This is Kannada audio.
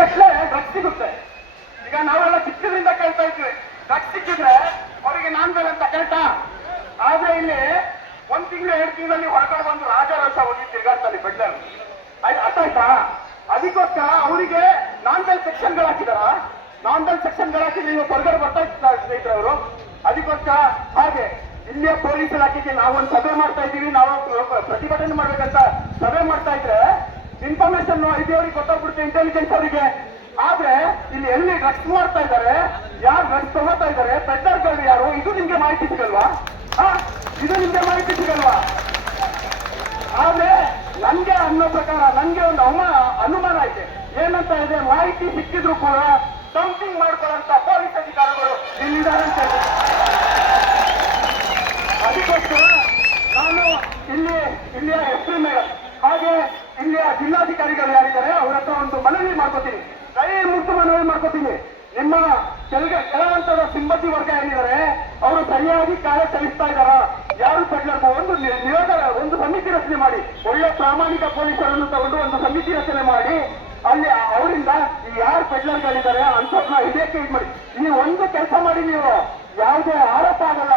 ಗಟ್ಟಲೆ ಸಿಗುತ್ತೆ. ಈಗ ನಾವೆಲ್ಲ ಚಿಕ್ಕದ್ರಿಂದ ಕೇಳ್ತಾ ಇದ್ವಿ. ಡ್ರಗ್ಸ್ ಸಿಕ್ಕಿದ್ರೆ ಅವರಿಗೆ ನಾನ್ ಬೇರೆ ಅಂತ ಕೇಳ್ತಾ. ಆದ್ರೆ ಇಲ್ಲಿ ಒಂದ್ ತಿಂಗಳು ಎರಡು ತಿಂಗಳಲ್ಲಿ ಹೊರಗಡೆ ಬಂದು ರಾಜರಸ ಹೋಗಿ ತಿರ್ಗಾಡ್ತಾನೆ ಬೆಡ್ಲರ್ ಅರ್ಥ ಆಯ್ತಾ? ಅದಕ್ಕೋಸ್ಕರ ಅವರಿಗೆ ನಾನ್ ಬೆಲ್ ಸೆಕ್ಷನ್ಗಳು ಹಾಕಿದಾರ? ನಾನ್ ಬೆಲ್ ಸೆಕ್ಷನ್ಗಳು ಹಾಕಿದ್ರೆ ನೀವು ಹೊರಗಡೆ ಬರ್ತಾ ಇರ್ತಾರೆ ಸ್ನೇಹಿತರ ಅವರು. ಅದಕ್ಕೋಸ್ಕರ ಹಾಗೆ ಇಲ್ಲಿಯ ಪೊಲೀಸ್ ಇಲಾಖೆಗೆ ನಾವೊಂದು ಸಭೆ ಮಾಡ್ತಾ ಇದ್ದೀವಿ. ನಾವು ಪ್ರತಿಭಟನೆ ಮಾಡ್ಬೇಕಂತ ಸಭೆ ಮಾಡ್ತಾ ಇನ್ಫಾರ್ಮೇಶನ್ ಇದೆಯವ್ರಿಗೆ ಗೊತ್ತಾಗ್ಬಿಡುತ್ತೆ ಇಂಟೆಲಿಜೆನ್ಸ್ ಅವರಿಗೆ. ಆದ್ರೆ ಇಲ್ಲಿ ಎಲ್ಲಿ ಡ್ರಗ್ಸ್ ಮಾಡ್ತಾ ಇದ್ದಾರೆ, ಯಾರು ಡ್ರಗ್ಸ್ ತಗೋತಾ ಇದ್ದಾರೆ ಪೆಡ್ಡರ್ಗಳು ಯಾರು? ಇದು ನಿಮ್ಗೆ ಮಾಹಿತಿ ಸಿಗಲ್ವಾ? ಇದು ನಿಮ್ಗೆ ಮಾಹಿತಿ ಸಿಗಲ್ವಾ? ಆದ್ರೆ ನನ್ಗೆ ಅನ್ನೋ ಪ್ರಕಾರ ನನ್ಗೆ ಒಂದು ಅವಮಾನ ಅನುಮಾನ ಐತೆ. ಏನಂತ ಇದೆ ಮಾಹಿತಿ ಸಿಕ್ಕಿದ್ರು ಕೂಡ ಡಂಪಿಂಗ್ ಮಾಡ್ಕೊಳ್ಳಂತ ಪೊಲೀಸ್ ಅಧಿಕಾರಿಗಳು ಇಲ್ಲಿದ್ದಾರೆ ಅಂತ. ಅದಕ್ಕೋಸ್ಕರ ನಾನು ಇಲ್ಲಿ, ಇಲ್ಲಿಯ ಎಸ್ ಪಿ ಮೇಡಮ್, ಹಾಗೆ ಇಲ್ಲಿಯ ಜಿಲ್ಲಾಧಿಕಾರಿಗಳು ಯಾರಿದ್ದಾರೆ ಅವ್ರ ಒಂದು ಮನವಿ ಮಾಡ್ಕೋತೀನಿ. ಕೈ ಮುಟ್ಟು ಮನವಿ ಮಾಡ್ಕೋತೀನಿ. ನಿಮ್ಮ ಕೆಳಗೆ ಕೆಳಹಂತದ ಸಿಂಬತಿ ವರ್ಗ ಏನಿದ್ದಾರೆ ಅವರು ಸರಿಯಾಗಿ ಕಾರ್ಯ ಚಲಿಸ್ತಾ ಇದ್ದಾರ? ಯಾರು ಪಡ್ಲರ್ಗು ಒಂದು ನಿಯೋಗ, ಒಂದು ಸಮಿತಿ ರಚನೆ ಮಾಡಿ, ಒಳ್ಳೆ ಪ್ರಾಮಾಣಿಕ ಪೊಲೀಸರನ್ನು ತಗೊಂಡು ಒಂದು ಸಮಿತಿ ರಚನೆ ಮಾಡಿ, ಅಲ್ಲಿ ಅವರಿಂದ ಯಾರು ಪೆಡ್ಲರ್ಗಳಿದ್ದಾರೆ ಅಂತ ಇದೇ ಇದು ಮಾಡಿ. ನೀವು ಒಂದು ಕೆಲಸ ಮಾಡಿ ನೀವು. ಯಾವುದೇ ಆರೋಪ ಆಗಲ್ಲ.